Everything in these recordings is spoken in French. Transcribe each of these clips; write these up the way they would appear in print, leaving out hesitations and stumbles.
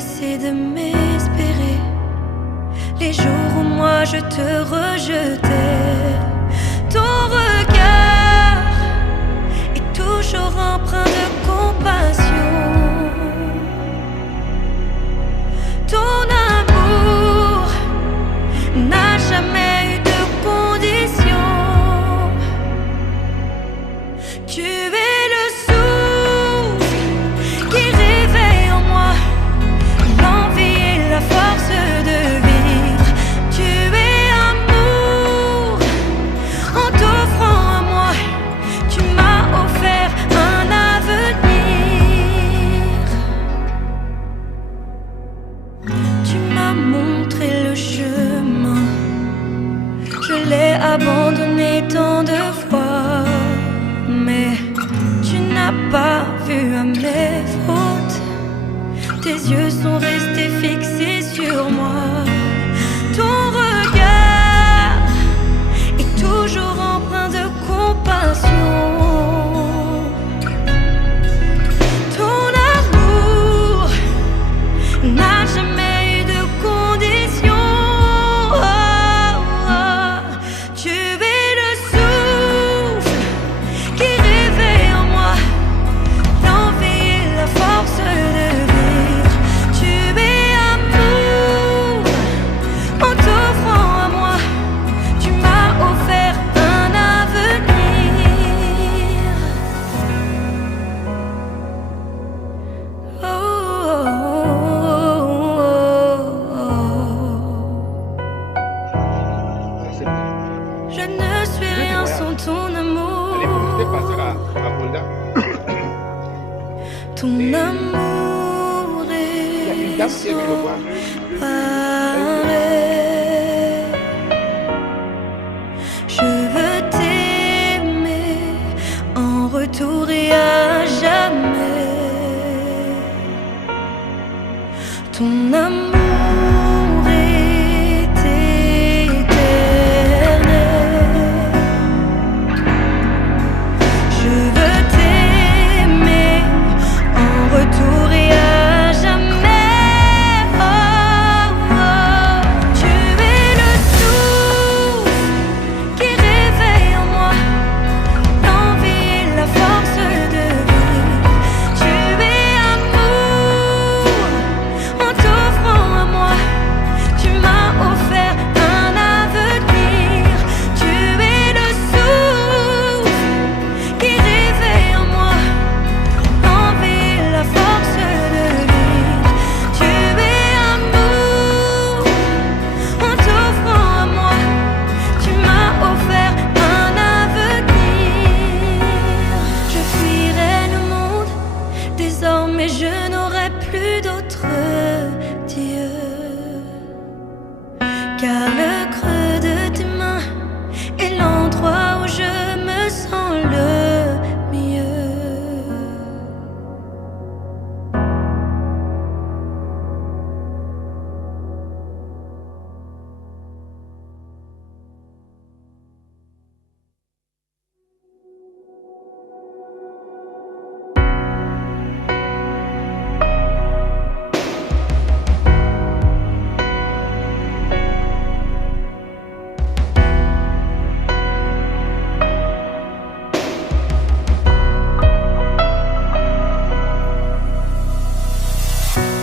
cessé de m'espérer. Les jours où moi je te rejetais, ton regard est toujours empreint de compassion. Ton amour n'a jamais eu de condition. Tu es le souffle qui réveille en moi l'envie et la force de vivre. Tu es amour, en t'offrant à moi, tu m'as offert un avenir. Tu m'as montré le chemin, je l'ai abandonné tant de fois, mais tu n'as pas vu à mes fautes. Tes yeux sont restés fixés sur moi. Ton regard est toujours empreint de compassion. Ton amour n'a jamais eu de condition. Tu es le souffle qui réveille en moi l'envie et la force de vivre. Tu es amour, en t'offrant à moi, tu m'as offert un avenir. Oh, oh, oh, oh. Je ne suis rien sans ton amour. Ton amour est sans pareil. Je veux t'aimer en retour et à jamais. Ton amour est éternel. Je veux t'aimer en retour et à jamais. Oh, oh. Tu es le souffle qui réveille en moi l'envie et la force de vivre. Tu es amour, en t'offrant à moi, tu m'as offert un avenir. Tu es le souffle qui réveille en moi l'envie et la force de vivre. Tu es amour, en t'offrant à moi, tu m'as offert un avenir. Je fuirai le monde, désormais je n'aurai plus d'autre Dieu. Car le creux de tes mains est l'endroit où je me sens le mieux.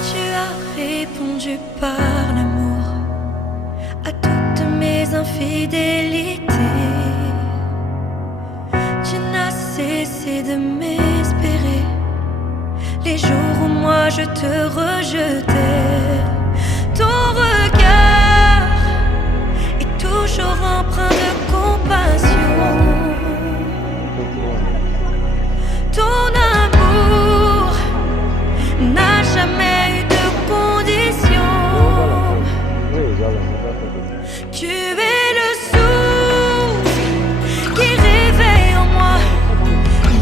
Tu as répondu par l'amour à toutes mes infidélités. Tu n'as cessé de m'espérer. Les jours où moi je te rejetais, ton regard est toujours empreint de compassion. Ton amour n'a jamais eu de condition. Tu es le souffle qui réveille en moi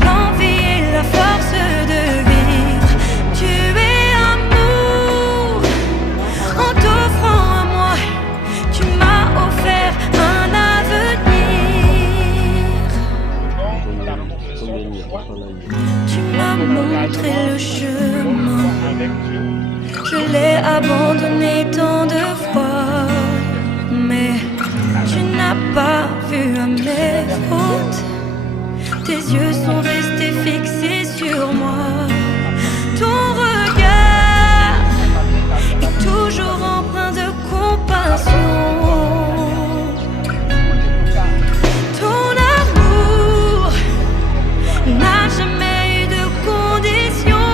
l'envie et la force de vivre. Tu es amour, en t'offrant à moi, tu m'as offert un avenir. abandonné tant de fois, mais tu n'as pas vu à mes fautes. Tes yeux sont restés fixés sur moi. Ton regard est toujours empreint de compassion. Ton amour n'a jamais eu de condition.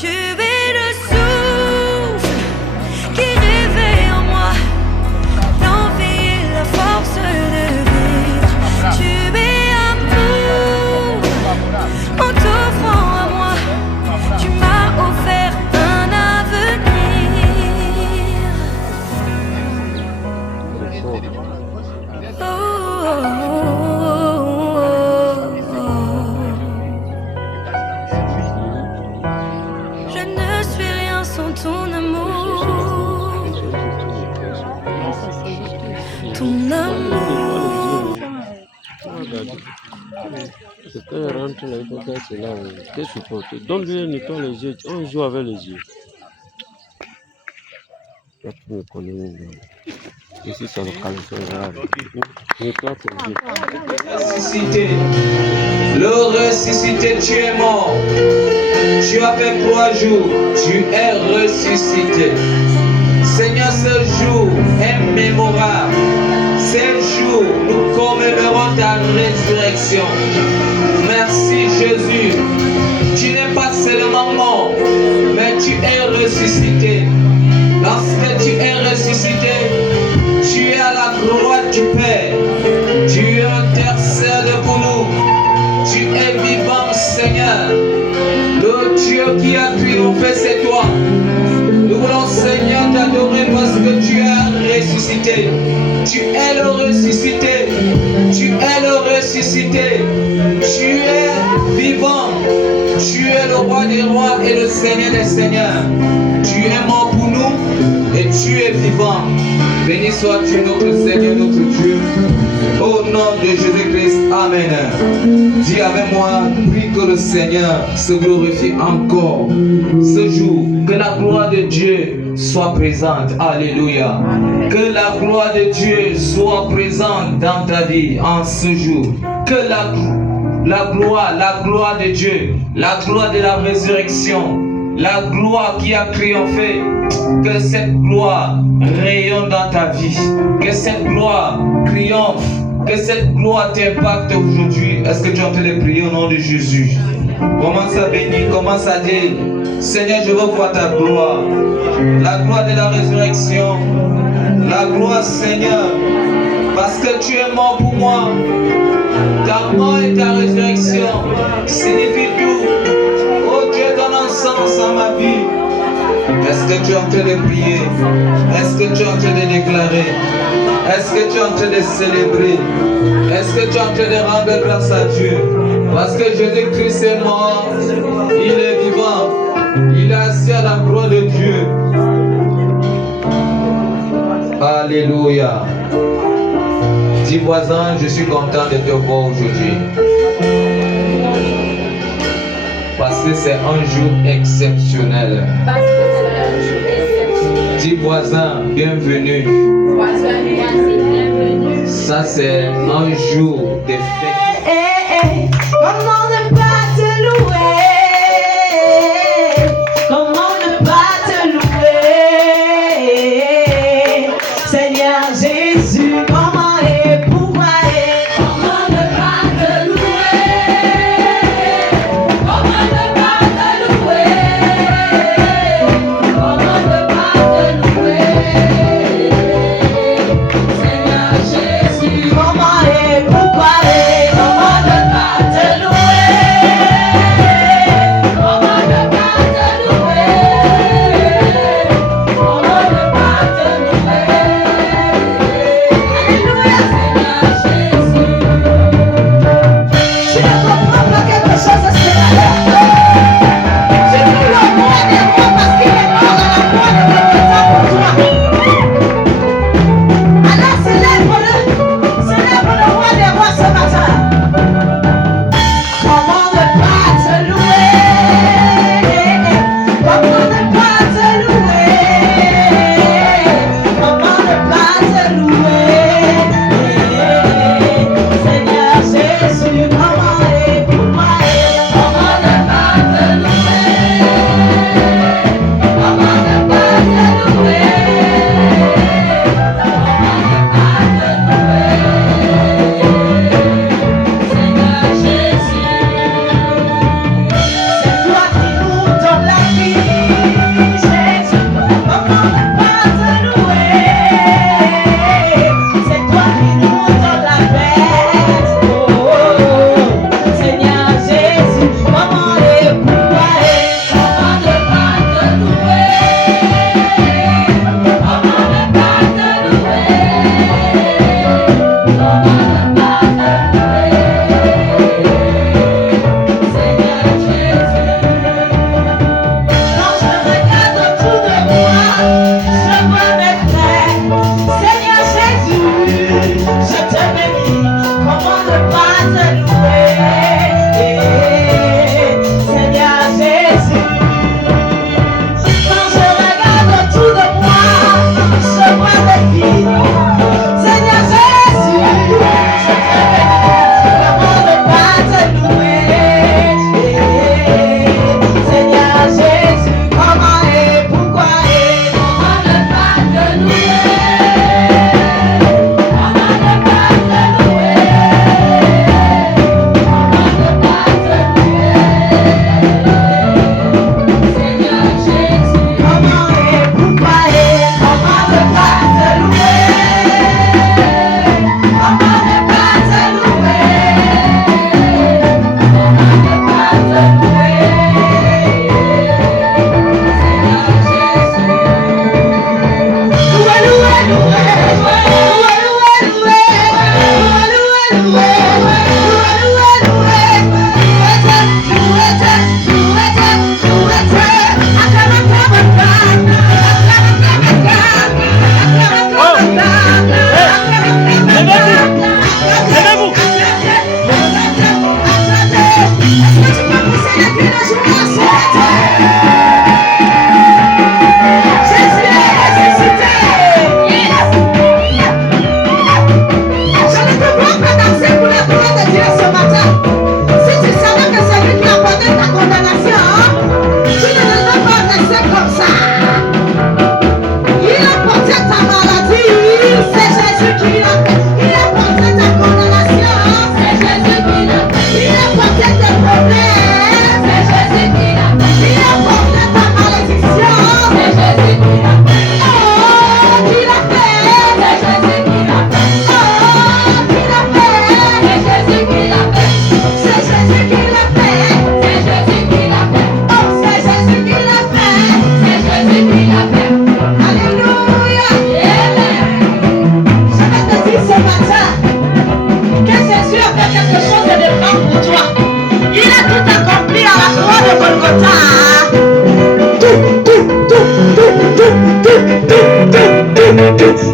Tu es le souffle qui réveille en moi l'envie et la force de vivre. Tu es amour, en t'offrant à moi, tu m'as offert un avenir. Oh, oh, oh, oh. Je ne suis rien sans ton amour. Ton amour. C'est quand il rentre là, il faut faire cela. T'es supporté. Donne-lui un étoile les yeux. On joue avec les yeux. Là, tu me connais. Ici, c'est le calcul. Nettoie tes yeux. Ressuscité, le ressuscité, tu es mort. Tu as fait 3 jours, tu es ressuscité. Seigneur, ce jour est mémorable. Ce jour, nous commémorons ta résurrection. Merci Jésus. Tu n'es pas seulement mort, mais tu es ressuscité. Lorsque tu es ressuscité, tu es à la droite du Père. Tu intercèdes pour nous. Tu es vivant, Seigneur. Le Dieu qui a triomphé, c'est toi. Nous voulons, Seigneur, t'adorer parce que tu as ressuscité. Tu es le ressuscité. Tu es le ressuscité. Tu es vivant. Tu es le roi des rois et le Seigneur des seigneurs. Tu es mort pour nous et tu es vivant. Béni sois-tu notre Seigneur, notre Dieu. Au nom de Jésus-Christ, Amen. Dis avec moi, prie que le Seigneur se glorifie encore ce jour. Que la gloire de Dieu soit présente. Alléluia. Que la gloire de Dieu soit présente dans ta vie en ce jour. Que la gloire de Dieu, la gloire de la résurrection, la gloire qui a triomphé, que cette gloire rayonne dans ta vie, que cette gloire triomphe, que cette gloire t'impacte aujourd'hui. Est-ce que tu es en train de prier au nom de Jésus? Commence à bénir, commence à dire, Seigneur, je veux voir ta gloire, la gloire de la résurrection, la gloire, Seigneur, parce que tu es mort pour moi. Ta mort et ta résurrection signifient tout. Oh Dieu, donne un sens à ma vie. Est-ce que tu es en train de prier? Est-ce que tu es en train de déclarer? Est-ce que tu es en train de célébrer? Est-ce que tu es en train de rendre grâce à Dieu? Parce que Jésus-Christ est mort, il est vivant, il est assis à la gloire de Dieu. Alléluia. Dis voisin, je suis content de te voir aujourd'hui. Parce que c'est un jour exceptionnel. Dis voisin, bienvenue. Ça c'est un jour de fête. Comment ne pas te louer? Comment ne pas te louer? Seigneur Jésus, comment et pourquoi et comment ne pas te louer? Comment ne pas te louer? Comment ne pas te louer? Seigneur Jésus, comment et pourquoi et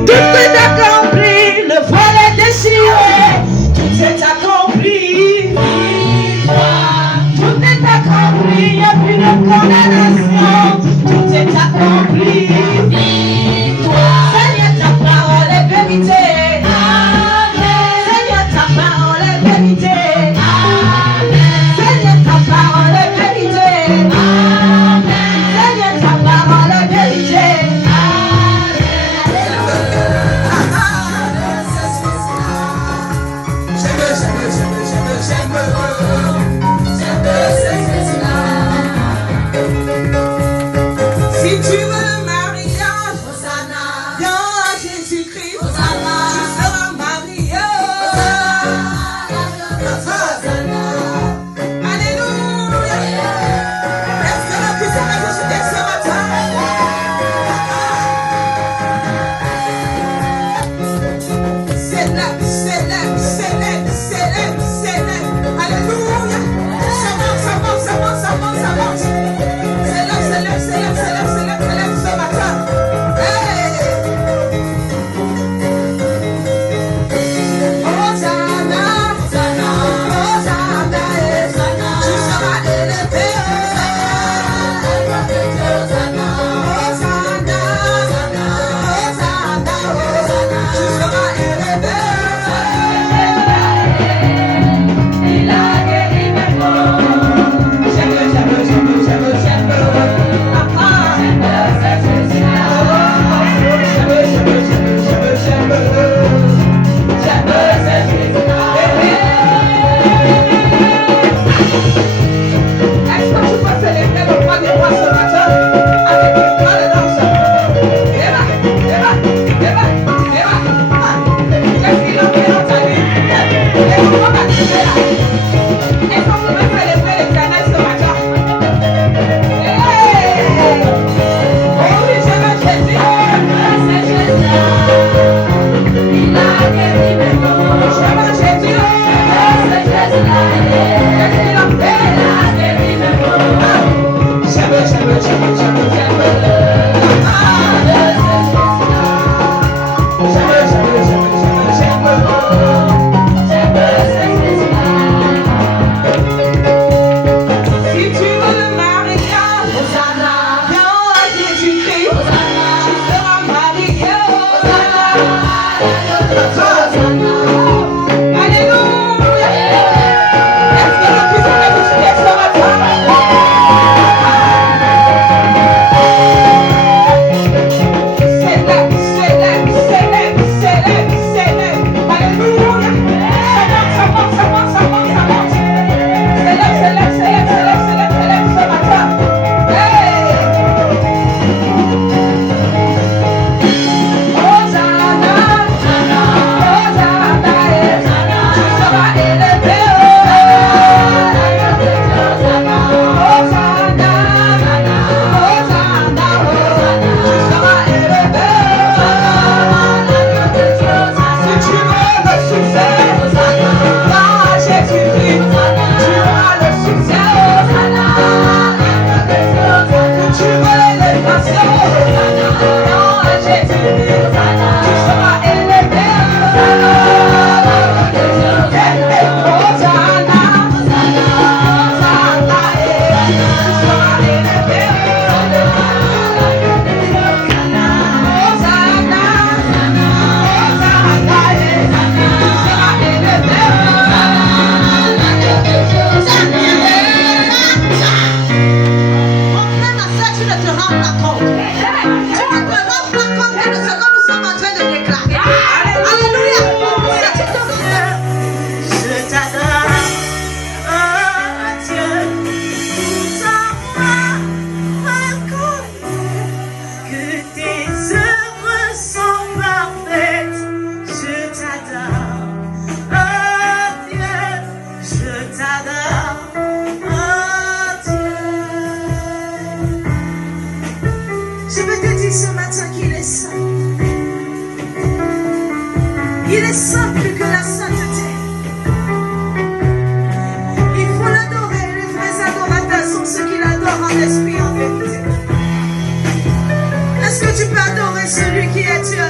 Tout est accompli, le vol est déchiré, tout est accompli. Tout est accompli, il n'y a plus de condamnation, tout est accompli. Seigneur, ta parole est vérité. Seigneur, ta parole est vérité. Seigneur, ta parole est vérité. Seigneur, ta parole est vérité. Si tu veux le mariage, viens à Jésus-Christ, tu seras marié. Alléluia. Est-ce que la puissance a ajouté ce matin? Célèbre, célèbre, célèbre, célèbre, célèbre. Alléluia. Ça monte, ça monte, ça monte, ça monte, ça monte. Célèbre, célèbre, célèbre, célèbre, célèbre, célèbre ce matin. Hey! Hosanna, Hosanna, Hosanna, tu seras élevé. Hosanna, Hosanna, Hosanna, tu seras élevé. Il a guéri mes maux. J'aime. Ah, c'est Jésus-là. J'aime, c'est Jésus-là. Est-ce que tu peux célébrer le roi des rois ce matin avec une grande danse? Qu'est-ce qu'il a fait dans ta vie? Et on va baptiser là. Est-ce qu'on peut célébrer l'Éternel ce matin? Hey! Oh oui, j'aime Jésus. C'est Jésus. Il a guéri mes maux. J'aime Jésus. C'est Jésus. Qu'est-ce qu'il a fait? Il a guéri mes maux. J'aime. Si tu veux le mariage, viens à Jésus-Christ, tu seras marié. Alléluia. Est-ce que la puissance a touché ce matin? Célèbre, célèbre, célèbre, célèbre, célèbre. Alléluia. Ça monte, ça monte, ça monte, ça monte. Célèbre, célèbre, célèbre, célèbre, célèbre, célèbre ce matin. Hey! Hosanna, Hosanna, tu seras élevé. Hosanna, Hosanna, tu seras élevé. Si tu veux le succès, va à Jésus-Christ, tu auras le succès. Si tu veux l'élévation, va à Jésus-Christ, tu seras élevé. Hosanna, Hosanna, tu seras élevé. Mon frère, ma soeur, tu ne te rends pas compte. Tu ne te rends pas compte de ce que nous sommes en train de déclarer. Alléluia. C'est tout. Je t'adore, oh Dieu, tout en moi reconnaît que tes œuvres sont parfaites. Je t'adore, oh Dieu, je t'adore, oh Dieu. Je veux te dire ce matin qu'il est saint. Il est saint plus que la sainteté. Il faut l'adorer. Les vrais adorateurs sont ceux qui l'adorent en esprit, en vérité. Est-ce que tu peux adorer celui qui est Dieu,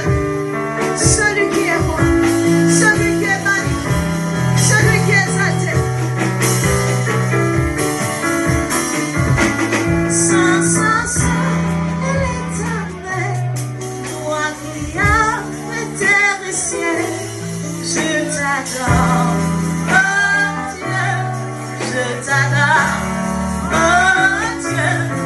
celui qui est roi, celui qui est magnifique, celui qui est exalté? Saint, Saint, Saint, elle est éternelle, toi qui as fait terre et ciel, je t'adore, oh Dieu, je t'adore, oh Dieu.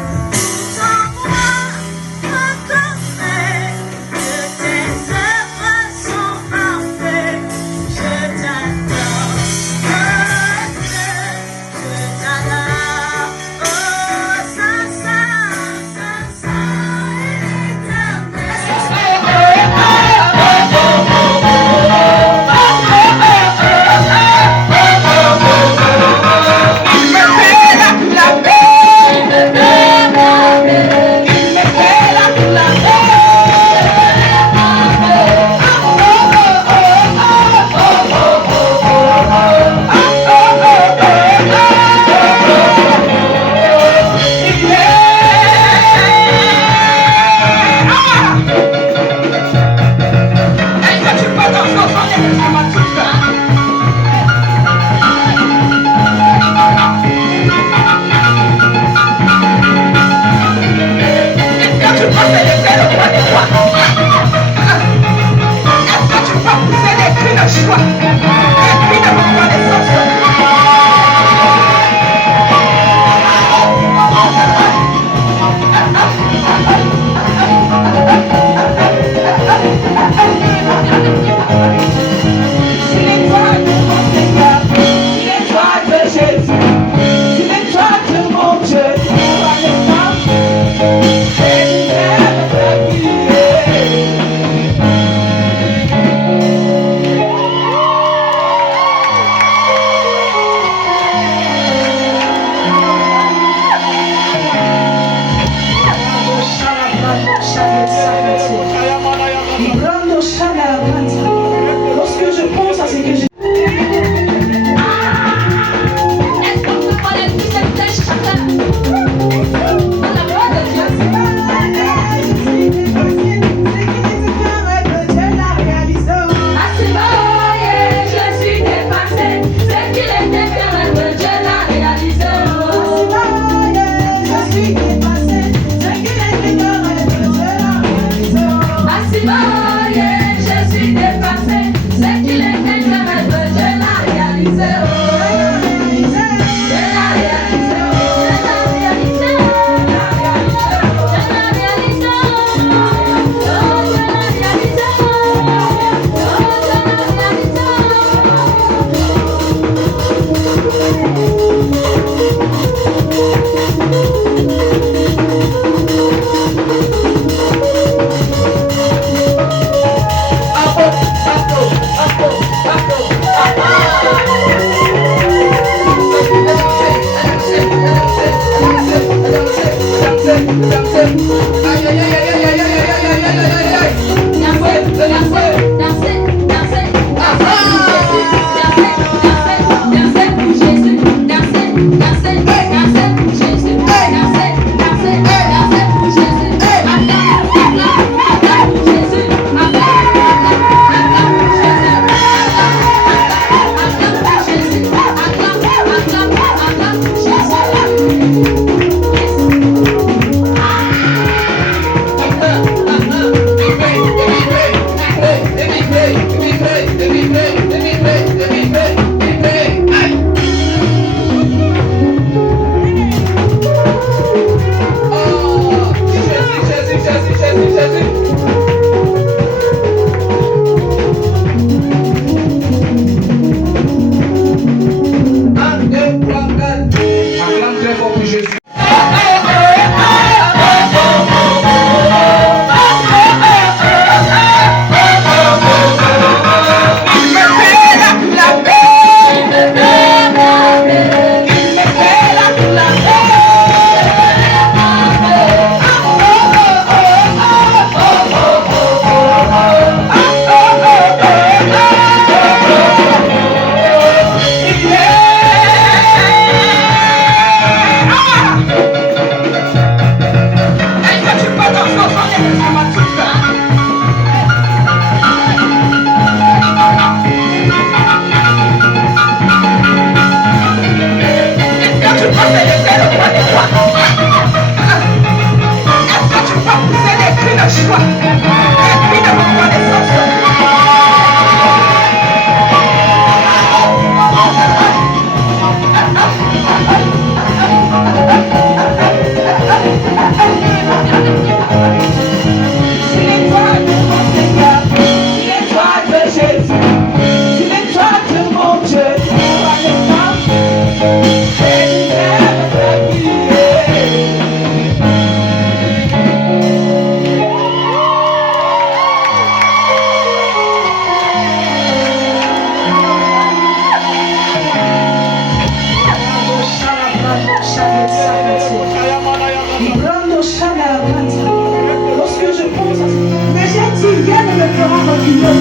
Lorsque je pense à ça, mais j'ai dit, rien ne me fera reculer.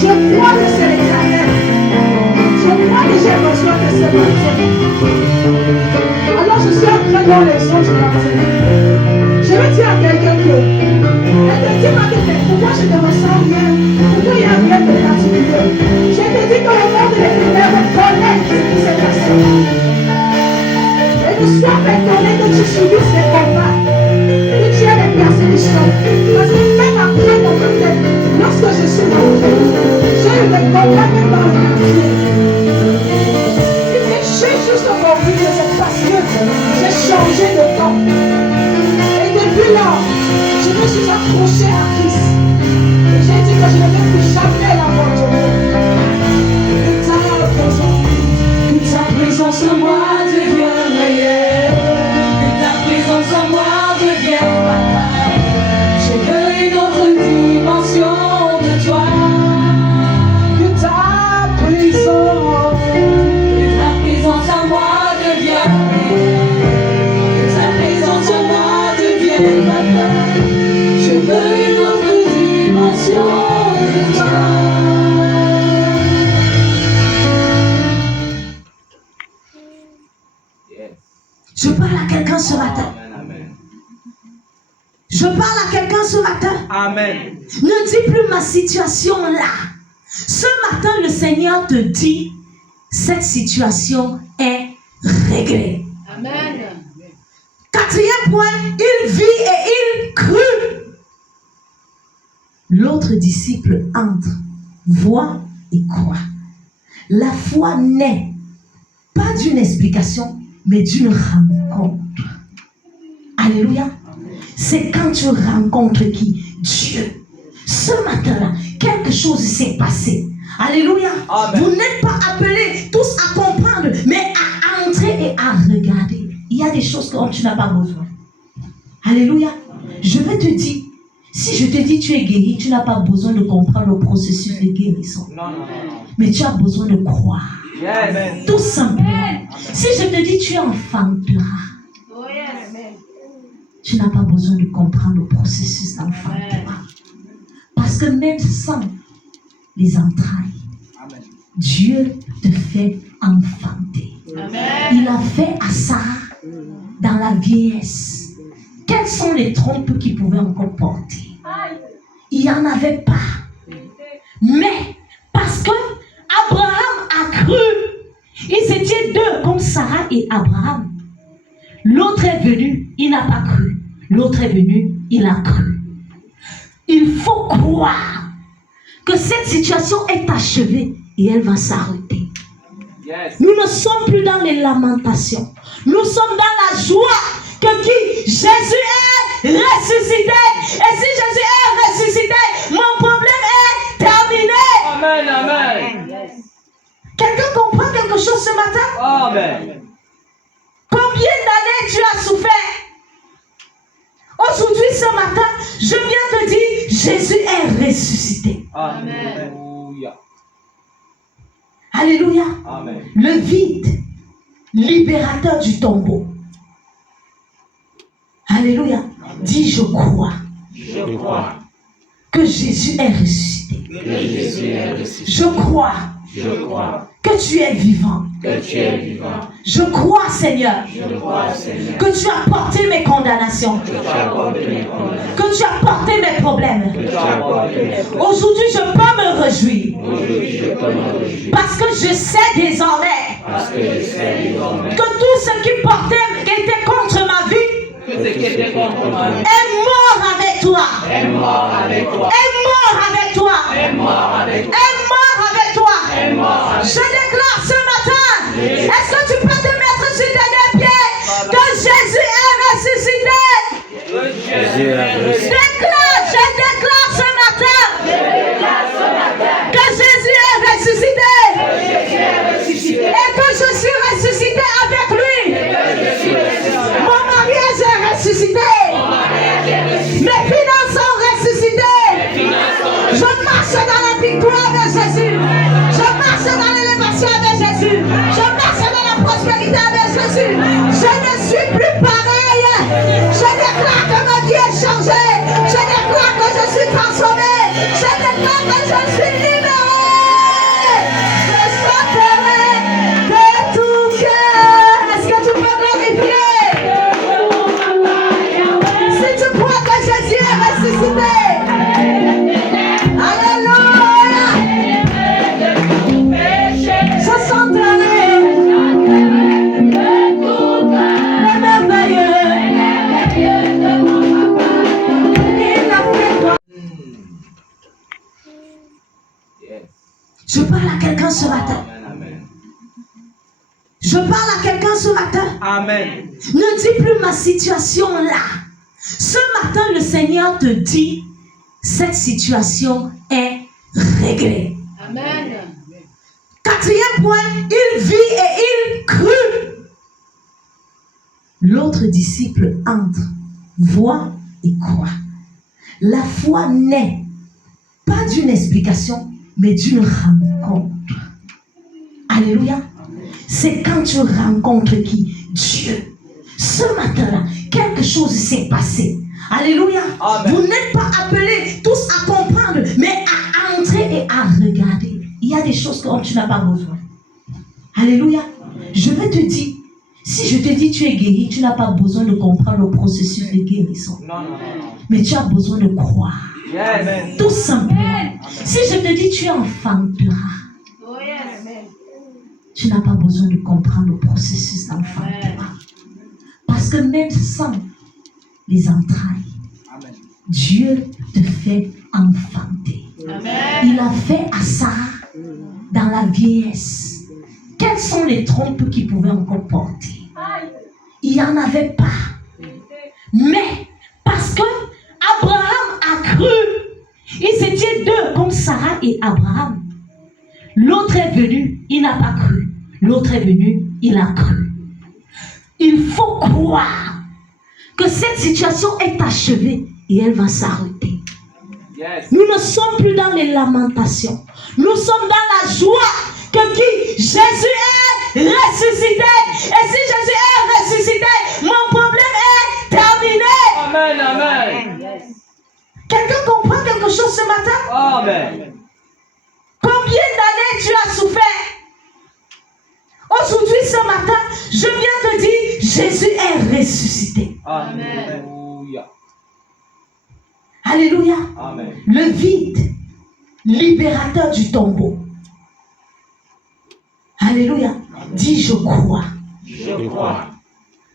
Je crois que c'est l'Éternel. Je crois que j'ai besoin de ce matin. Alors je suis entré dans les autres du matin. Je vais dire à quelqu'un que elle te dit, mais pourquoi je ne ressens rien? Pourquoi il y a rien de particulier? Je te dis que le monde des ténèbres connaît ce qui s'est passé. Et ne sois pas étonné que tu subisses des combats, que tu aies des persécutions. Parce que même après mon baptême, lorsque je suis rentré, j'ai eu des combats même dans le quartier. J'ai juste envie de cette parce que j'ai changé de temps. Et depuis là, je me suis accroché à Christ. Et j'ai dit que je ne vais plus jamais l'abandonner. Que ta présence en moi devienne réelle. Que ta présence en moi devienne fatale. Je veux une autre dimension de toi. Que ta présence en moi devienne réelle. Que ta présence en moi devienne fatale. Je veux une autre dimension de toi. Je parle à quelqu'un ce matin. Je parle à quelqu'un ce matin. Amen. Ne dis plus ma situation là. Ce matin, le Seigneur te dit, cette situation est réglée. Amen. Quatrième point, il vit et il crut. L'autre disciple entre, voit et croit. La foi naît pas d'une explication, mais d'une rencontre. Alléluia. C'est quand tu rencontres qui? Dieu. Ce matin-là, quelque chose s'est passé. Alléluia. Amen. Vous n'êtes pas appelés tous à comprendre, mais à entrer et à regarder. Il y a des choses dont tu n'as pas besoin. Alléluia. Je vais te dire, si je te dis tu es guéri, tu n'as pas besoin de comprendre le processus de guérison. Non. Mais tu as besoin de croire. Yes. Tout simplement. Si je te dis tu enfanteras, tu n'as pas besoin de comprendre le processus d'enfantement. Parce que même sans les entrailles, Amen. Dieu te fait enfanter. Amen. Il a fait à Sarah dans la vieillesse. Quelles sont les trompes qu'il pouvait encore porter? Il n'y en avait pas. Mais parce que Abraham a cru, ils étaient deux comme Sarah et Abraham. L'autre est venu, il n'a pas cru. L'autre est venu, il a cru. Il faut croire que cette situation est achevée et elle va s'arrêter. Yes. Nous ne sommes plus dans les lamentations. Nous sommes dans la joie que qui? Jésus est ressuscité. Et si Jésus est ressuscité, mon problème est terminé. Amen, amen. Quelqu'un comprend quelque chose ce matin? Amen. Combien d'années tu as souffert? Aujourd'hui, ce matin, je viens te dire, Jésus est ressuscité. Amen. Alléluia. Amen. Le vide, libérateur du tombeau. Alléluia. Dis, je crois Je crois que Jésus est ressuscité. que Jésus est ressuscité. Je crois Je crois que tu es vivant. que tu es vivant. Je crois, Seigneur, Je crois, Seigneur, que tu as porté mes condamnations, que tu as porté mes condamnations, que tu as porté mes problèmes. que tu as porté mes problèmes. Aujourd'hui, je peux me réjouir Aujourd'hui, je peux me réjouir parce que je sais désormais parce que je sais désormais que tout ce qui portait, qui était contre ma vie, que ce qui était contre ma vie est mort avec toi. est mort avec toi. Est mort avec toi. Est mort avec toi. Est mort avec toi. Est mort avec Je déclare ce matin, est-ce que tu peux te mettre sur tes deux pieds que Jésus est ressuscité? toi. Jésus est ressuscité. Je déclare ce matin que Jésus est ressuscité et que je suis ressuscité avec lui. Mon mariage est ressuscité. Mes finances sont ressuscitées. Je marche dans la victoire de Jésus. Je marche dans l'élévation de Jésus. Je marche dans la prospérité de Jésus. Je ne suis plus pareil. Je parle à quelqu'un ce matin. Je parle à quelqu'un ce matin. Amen. Ne dis plus ma situation là. Ce matin, le Seigneur te dit, cette situation est réglée. Amen. Quatrième point, il vit et il crut. L'autre disciple entre, voit et croit. La foi naît pas d'une explication, mais d'une rencontre. Alléluia. C'est quand tu rencontres qui? Dieu. Ce matin-là, quelque chose s'est passé. Alléluia. Amen. Vous n'êtes pas appelés tous à comprendre, mais à entrer et à regarder. Il y a des choses dont tu n'as pas besoin. Alléluia. Je vais te dire, si je te dis tu es guéri, tu n'as pas besoin de comprendre le processus de guérison. Non. Mais tu as besoin de croire. Yes. Tout simplement. Si je te dis tu enfanteras, Oh yes. tu n'as pas besoin de comprendre le processus d'enfantement. Parce que même sans les entrailles, Amen. Dieu te fait enfanter. Amen. Il a fait à Sarah dans la vieillesse. Quelles sont les trompes qu'il pouvait encore porter? Il n'y en avait pas. Mais parce que Abraham a cru, ils étaient deux comme Sarah et Abraham. L'autre est venu, il n'a pas cru. L'autre est venu, il a cru. Il faut croire que cette situation est achevée et elle va s'arrêter. Yes. Nous ne sommes plus dans les lamentations. Nous sommes dans la joie que qui? Jésus est ressuscité. Et si Jésus est ressuscité, mon problème est terminé. Amen. Quelqu'un comprend quelque chose ce matin? Amen. Combien d'années tu as souffert? Aujourd'hui, ce matin, je viens te dire, Jésus est ressuscité. Amen. Alléluia. Amen. Le vide, libérateur du tombeau. Alléluia. Dis, je crois Je crois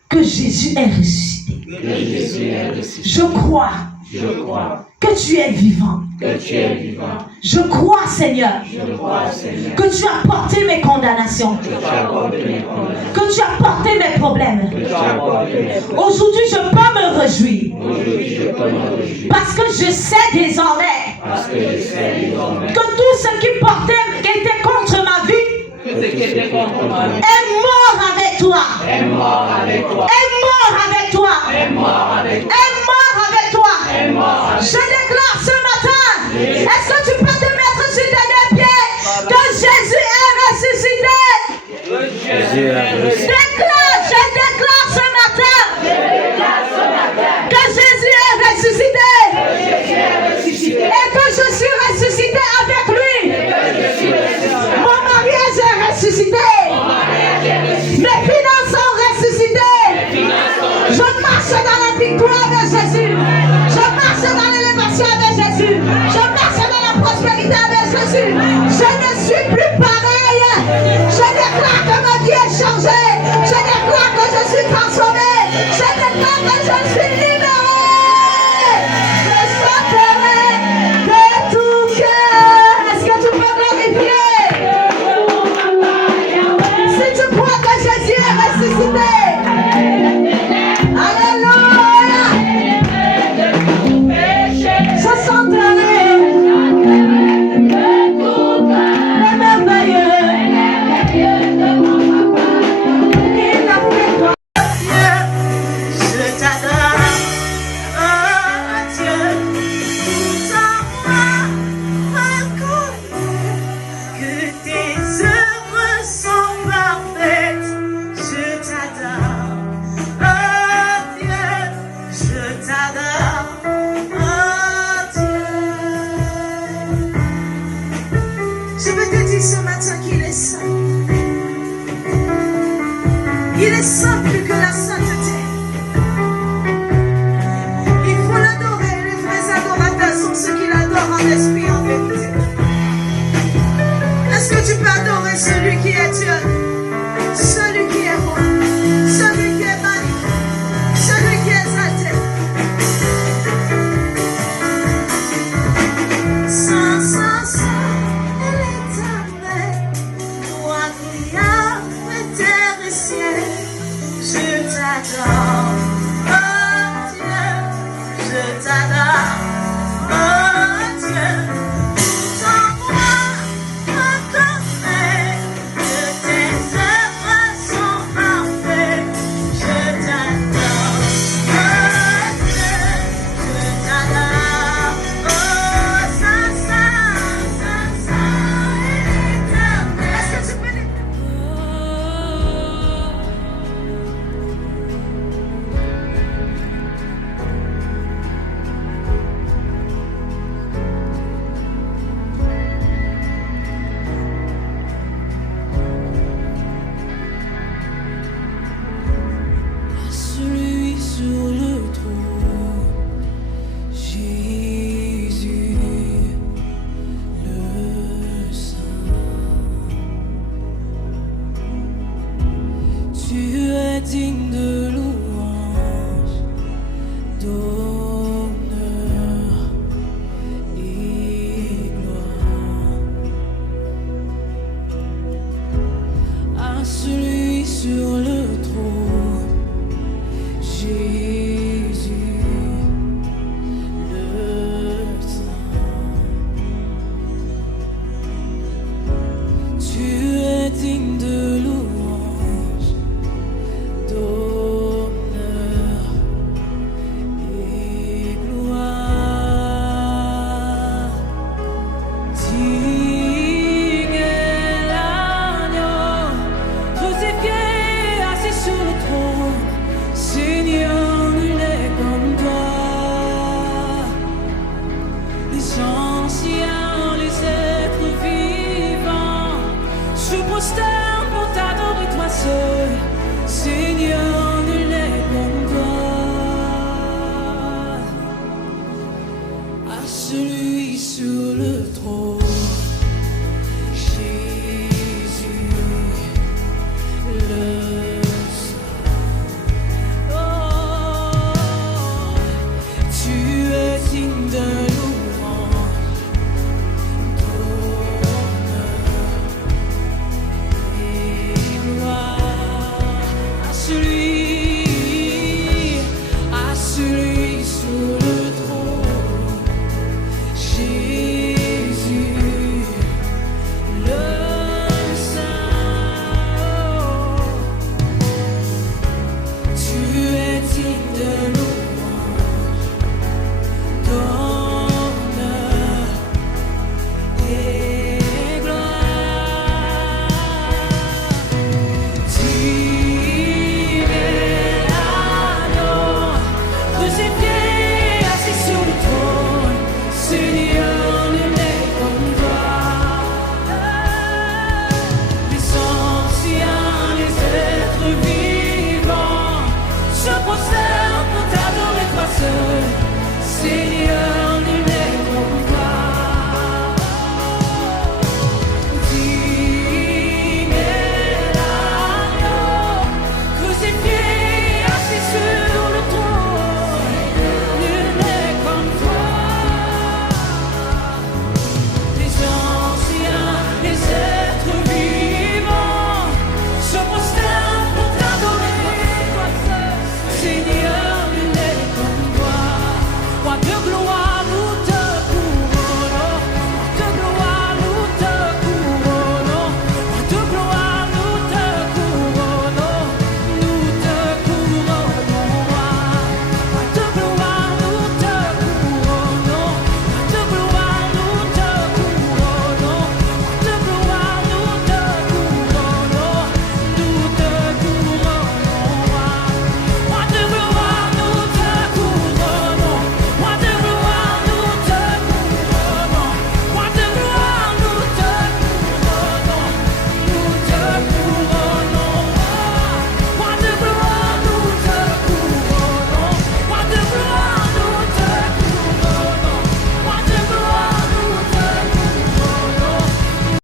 que Jésus est ressuscité. que Jésus est ressuscité. Je crois Je crois que tu es vivant. que tu es vivant. Je crois, Seigneur, Je crois, Seigneur, que tu as porté mes condamnations, que tu as porté mes condamnations, que tu as porté mes problèmes. que tu as porté mes problèmes. Aujourd'hui, je peux me réjouir Aujourd'hui, je peux me réjouir parce que je sais désormais parce que je sais désormais que tout ce qui portait, qui était contre ma vie, que ce qui était contre ma vie est mort avec toi. est mort avec toi. Est mort avec toi. Est mort avec toi. Est mort avec toi. Est mort avec Je déclare ce matin, est-ce que tu peux te mettre sur tes deux pieds que Jésus est ressuscité? toi. Jésus est ressuscité. Déclare